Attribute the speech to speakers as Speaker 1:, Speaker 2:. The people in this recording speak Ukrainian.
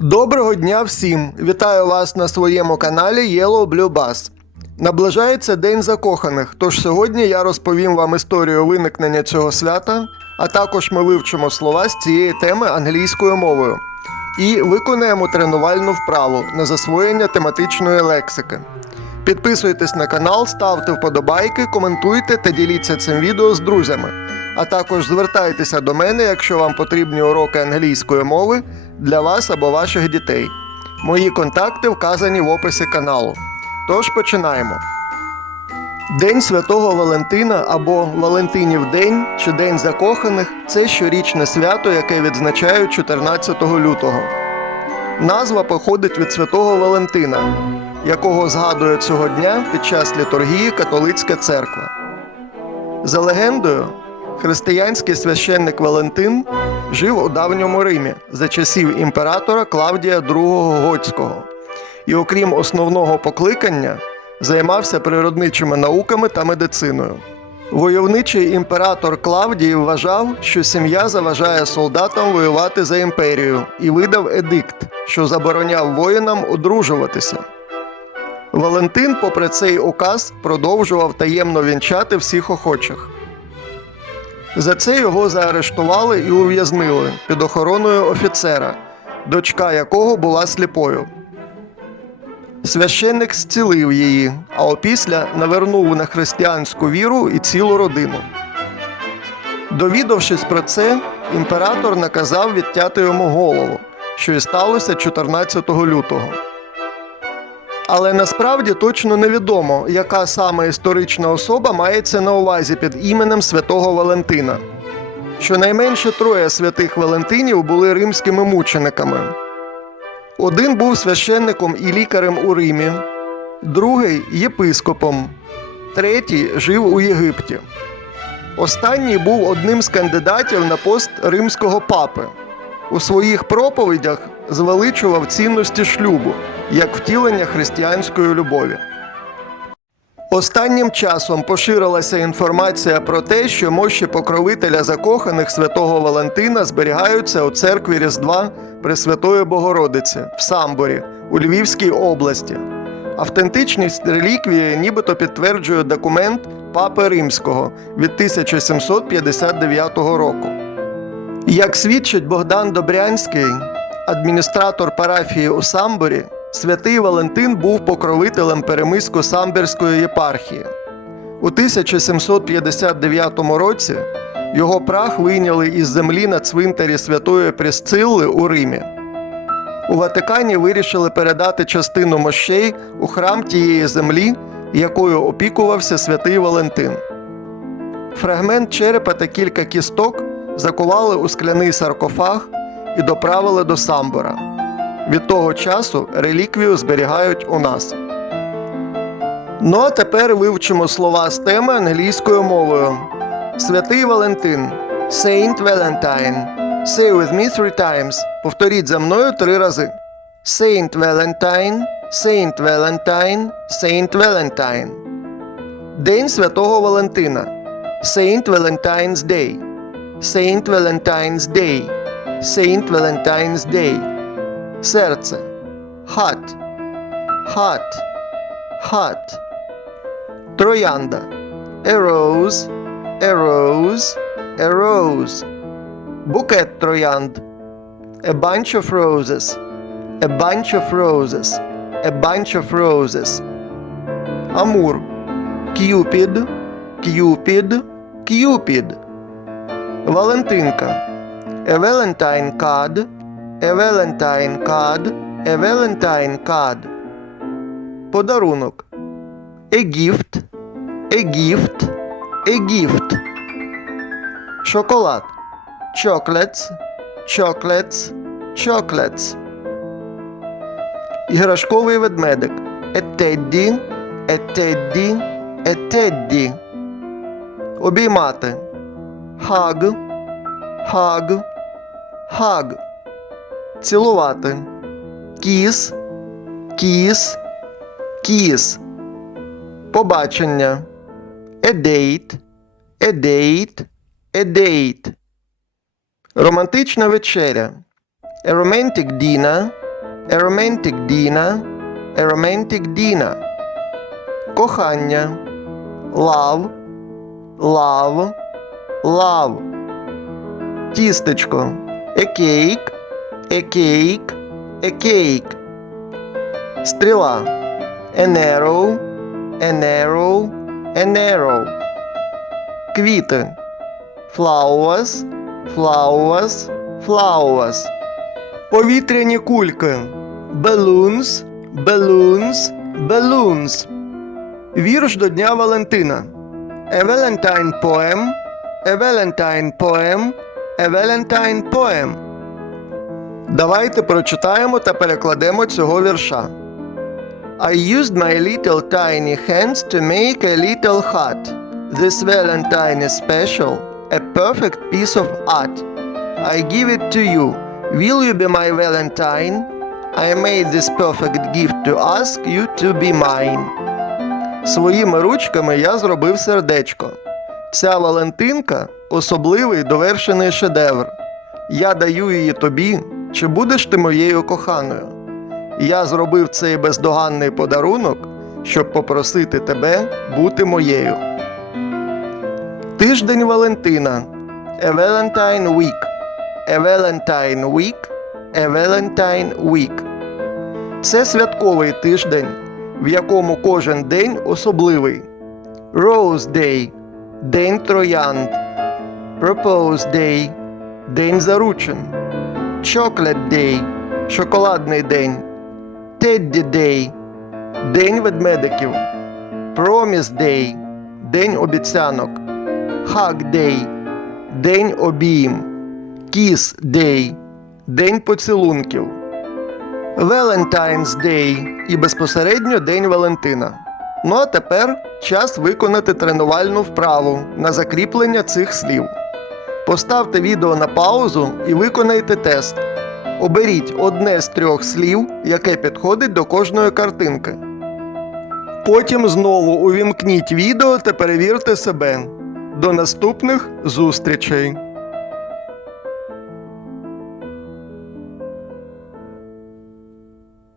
Speaker 1: Доброго дня всім! Вітаю вас на своєму каналі Yellow Blue Bass. Наближається День закоханих, тож сьогодні я розповім вам історію виникнення цього свята, а також ми вивчимо слова з цієї теми англійською мовою і виконаємо тренувальну вправу на засвоєння тематичної лексики. Підписуйтесь на канал, ставте вподобайки, коментуйте та діліться цим відео з друзями. А також звертайтеся до мене, якщо вам потрібні уроки англійської мови для вас або ваших дітей. Мої контакти вказані в описі каналу. Тож починаємо. День Святого Валентина або Валентинів День чи День закоханих це щорічне свято, яке відзначають 14 лютого. Назва походить від святого Валентина, якого згадує цього дня під час літургії католицька церква. За легендою, християнський священник Валентин жив у давньому Римі за часів імператора Клавдія II Готського і, окрім основного покликання, займався природничими науками та медициною. Войовничий імператор Клавдій вважав, що сім'я заважає солдатам воювати за імперію і видав едикт, що забороняв воїнам одружуватися. Валентин, попри цей указ, продовжував таємно вінчати всіх охочих. За це його заарештували і ув'язнили під охороною офіцера, дочка якого була сліпою. Священник зцілив її, а опісля навернув на християнську віру і цілу родину. Довідавшись про це, імператор наказав відтяти йому голову, що і сталося 14 лютого. Але насправді точно невідомо, яка саме історична особа мається на увазі під іменем святого Валентина. Щонайменше троє святих Валентинів були римськими мучениками. Один був священником і лікарем у Римі, другий єпископом, третій жив у Єгипті. Останній був одним з кандидатів на пост римського папи. У своїх проповідях звеличував цінності шлюбу як втілення християнської любові. Останнім часом поширилася інформація про те, що мощі покровителя закоханих святого Валентина зберігаються у церкві Різдва Пресвятої Богородиці в Самборі у Львівській області. Автентичність реліквії нібито підтверджує документ Папи Римського від 1759 року. Як свідчить Богдан Добрянський, адміністратор парафії у Самборі, святий Валентин був покровителем Перемисько-Самбірської єпархії. У 1759 році його прах вийняли із землі на цвинтарі Святої Пресцилли у Римі. У Ватикані вирішили передати частину мощей у храм тієї землі, якою опікувався святий Валентин. Фрагмент черепа та кілька кісток закували у скляний саркофаг і доправили до самбора. Від того часу реліквію зберігають у нас. Ну а тепер вивчимо слова з теми англійською мовою. Святий Валентин. Saint Valentine. Say with me three times. Повторіть за мною три рази. Saint Valentine, Saint Valentine, Saint Valentine. День Святого Валентина. Saint Valentine's Day. Saint Valentine's Day. Saint Valentine's Day. Серце. Heart. Heart. Heart. Троянда. A rose. A rose. A rose. Букет троянд. A bunch of roses. A bunch of roses. A bunch of roses. Амур. Cupid. Cupid. Cupid. Валентинка. A Valentine card. A Valentine card. A Valentine card. Подарунок. A gift. A gift. A gift. Шоколад. Chocolates. Chocolates. Chocolates. Іграшковий ведмедик. A teddy. A teddy. A teddy. Обіймати. Hug. Hug. Hug. Цілувати. Kiss. Kiss. Kiss. Побачення. Date. A date. Романтична вечеря. A romantic dinner. A romantic dinner. A romantic dinner. Кохання. Love. Love. Love. Тістечко. Cake. A cake. Стріла. Arrow. An arrow. Квіти. Flowers. Flowers. Flowers. Повітряні кульки. Balloons. Balloons. Balloons. Вірш до Дня Валентина. A Valentine poem. A Valentine poem. A Valentine poem. Давайте прочитаємо та перекладемо цього вірша. I used my little tiny hands to make a little heart. This Valentine is special, a perfect piece of art. I give it to you. Will you be my Valentine? I made this perfect gift to ask you to be mine. Своїми ручками я зробив сердечко. Ця Валентинка особливий довершений шедевр. Я даю її тобі, чи будеш ти моєю коханою? Я зробив цей бездоганний подарунок, щоб попросити тебе бути моєю. Тиждень Валентина. A Valentine Week. A Valentine Week. A Valentine Week. Це святковий тиждень, в якому кожен день особливий. Rose Day – День троянд. Propose Day – День заручин. Chocolate Day – Шоколадний день. Teddy Day – День ведмедиків. Promise Day – День обіцянок. Hug Day – День обійм. Kiss Day – День поцілунків. Valentine's Day і безпосередньо День Валентина. Ну а тепер час виконати тренувальну вправу на закріплення цих слів. Поставте відео на паузу і виконайте тест. Оберіть одне з трьох слів, яке підходить до кожної картинки. Потім знову увімкніть відео та перевірте себе. До наступних зустрічей!